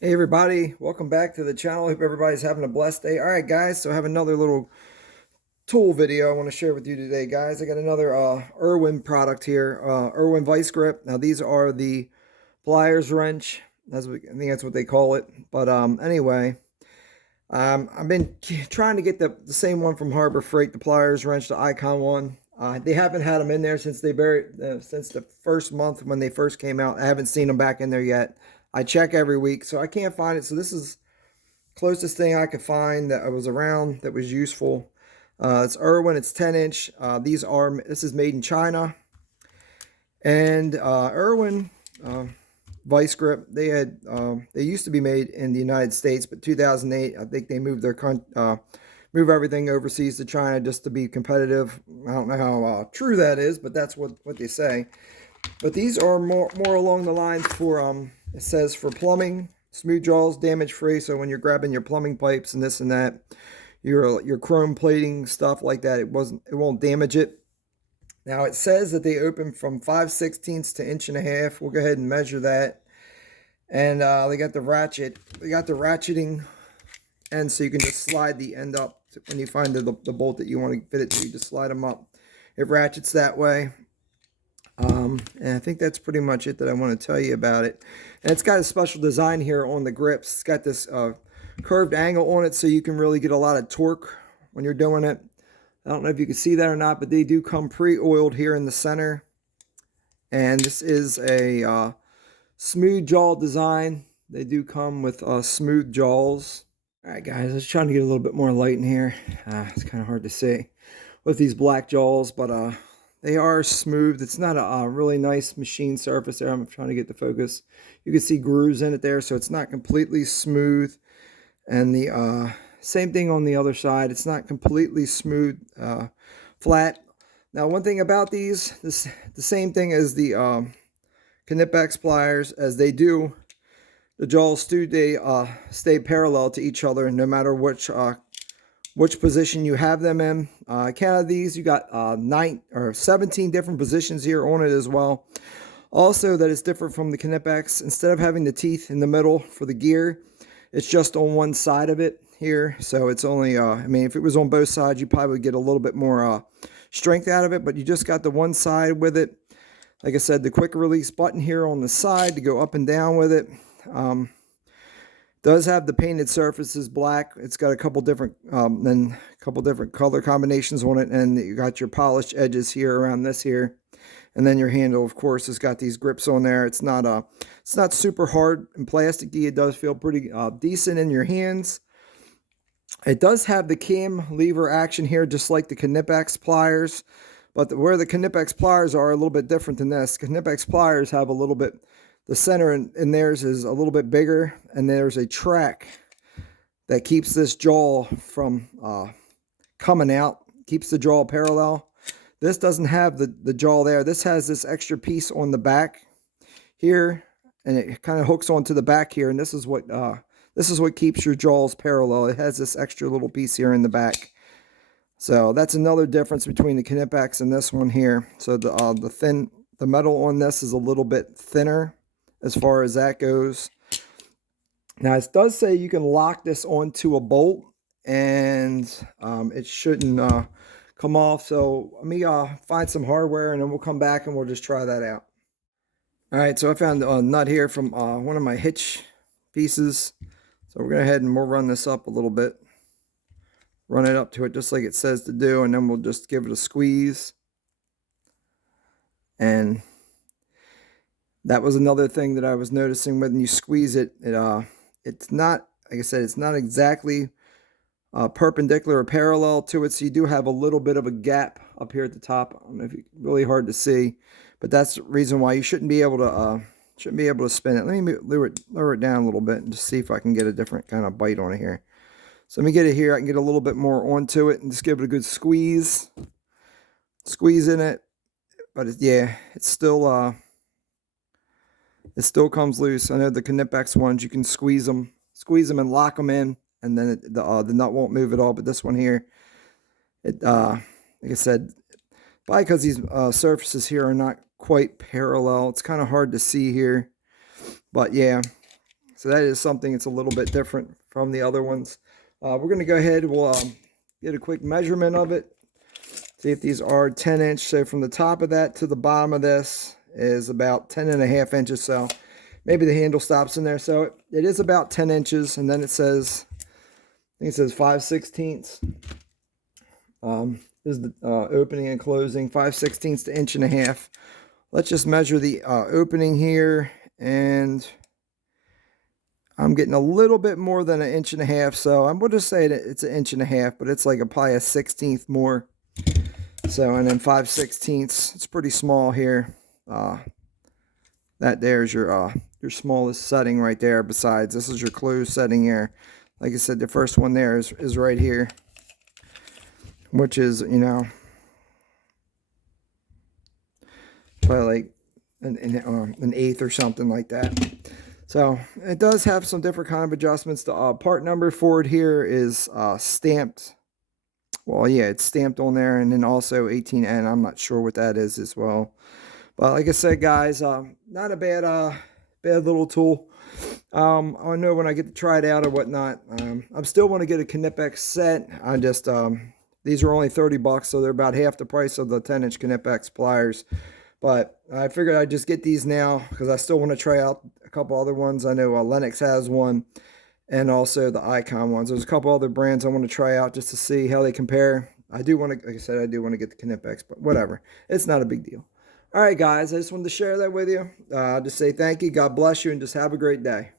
Hey everybody, welcome back to the channel. Hope everybody's having a blessed day. All right guys, so I have another little tool video I want to share with you today, guys. I got another IRWIN product here, IRWIN VISE-GRIP. Now these are the pliers wrench. I think that's what they call it. But anyway, I've been trying to get the same one from Harbor Freight, the pliers wrench, the Icon one. They haven't had them in there since since the first month when they first came out. I haven't seen them back in there yet. I check every week, so I can't find it. So this is closest thing I could find that was around that was useful. It's IRWIN. It's 10-inch. This is made in China, and IRWIN VISE-GRIP. They used to be made in the United States, but 2008 I think they moved move everything overseas to China just to be competitive. I don't know how true that is, but that's what they say. But these are more along the lines for it says for plumbing, smooth jaws, damage free. So when you're grabbing your plumbing pipes and this and that, your chrome plating stuff like that, it won't damage it. Now it says that they open from 5/16 to 1.5 inches. We'll go ahead and measure that. And they got the ratcheting end, so you can just slide the end up when you find the bolt that you want to fit it to. You just slide them up. It ratchets that way. And I think that's pretty much it that I want to tell you about it. And it's got a special design here on the grips. It's got this curved angle on it, so you can really get a lot of torque when you're doing it. I don't know if you can see that or not, but they do come pre-oiled here in the center. And this is a smooth jaw design. They do come with smooth jaws. All right, guys, I was trying to get a little bit more light in here. It's kind of hard to see with these black jaws, but they are smooth. It's not a really nice machine surface there. I'm trying to get the focus. You can see grooves in it there, so it's not completely smooth. And the same thing on the other side. It's not completely smooth, flat. Now, one thing about these, the same thing as the Knipex pliers, as they do, the jaws stay parallel to each other no matter which position you have them in. Count these, you got 17 different positions here on it as well. Also, that is different from the Knipex. Instead of having the teeth in the middle for the gear, it's just on one side of it here. So it's only, I mean, if it was on both sides, you probably would get a little bit more strength out of it, but you just got the one side with it. Like I said, the quick release button here on the side to go up and down with it. Does have the painted surfaces black. It's got a couple different color combinations on it, and you got your polished edges here around this here, and then your handle, of course, has got these grips on there. It's not super hard and plasticky. It does feel pretty decent in your hands. It does have the cam lever action here, just like the Knipex pliers, but where the Knipex pliers are a little bit different than this. Knipex pliers have a little bit. The center in theirs is a little bit bigger, and there's a track that keeps this jaw from coming out, keeps the jaw parallel. This doesn't have the jaw there. This has this extra piece on the back here, and it kind of hooks onto the back here, and this is what keeps your jaws parallel. It has this extra little piece here in the back. So that's another difference between the Knipex and this one here. So the metal on this is a little bit thinner as far as that goes. Now it does say you can lock this onto a bolt, and it shouldn't come off. So let me find some hardware, and then we'll come back and we'll just try that out. All right, so I found a nut here from one of my hitch pieces. So we're going to go ahead and we'll run this up a little bit. Run it up to it just like it says to do, and then we'll just give it a squeeze. And that was another thing that I was noticing when you squeeze it. It's not, like I said, it's not exactly perpendicular or parallel to it. So you do have a little bit of a gap up here at the top. I don't know if it's really hard to see, but that's the reason why you shouldn't be able to spin it. Let me lower it down a little bit and just see if I can get a different kind of bite on it here. So let me get it here. I can get a little bit more onto it and just give it a good squeeze. Squeeze in it, but it still comes loose. I know the Knipex ones, you can squeeze them and lock them in, and then the nut won't move at all. But this one here, like I said, probably because these surfaces here are not quite parallel, it's kind of hard to see here. But yeah, So that is something that's a little bit different from the other ones. We're going to go ahead, we'll get a quick measurement of it. See if these are 10 inch. So from the top of that to the bottom of this is about 10.5 inches. So maybe the handle stops in there. So it is about 10 inches. And then it says, I think it says 5/16 is the opening and closing, 5/16 to 1.5 inches. Let's just measure the opening here, and I'm getting a little bit more than 1.5 inches. So I'm going to say that it's 1.5 inches, but it's like probably a 1/16 more. So, and then 5/16, it's pretty small here. That there's your smallest setting right there. Besides, this is your closed setting here. Like I said, the first one there is right here, which is, you know, probably like an eighth or something like that. So it does have some different kind of adjustments. The part number for it here is stamped. Well, yeah, it's stamped on there, and then also 18N. I'm not sure what that is as well. But like I said, guys, not a bad little tool. I know when I get to try it out or whatnot. I still want to get a Knipex set. I just these are only $30, so they're about half the price of the 10-inch Knipex pliers. But I figured I'd just get these now because I still want to try out a couple other ones. I know Lennox has one, and also the Icon ones. There's a couple other brands I want to try out just to see how they compare. I do want to, like I said, I do want to get the Knipex, but whatever. It's not a big deal. All right, guys, I just wanted to share that with you. Just say thank you, God bless you, and just have a great day.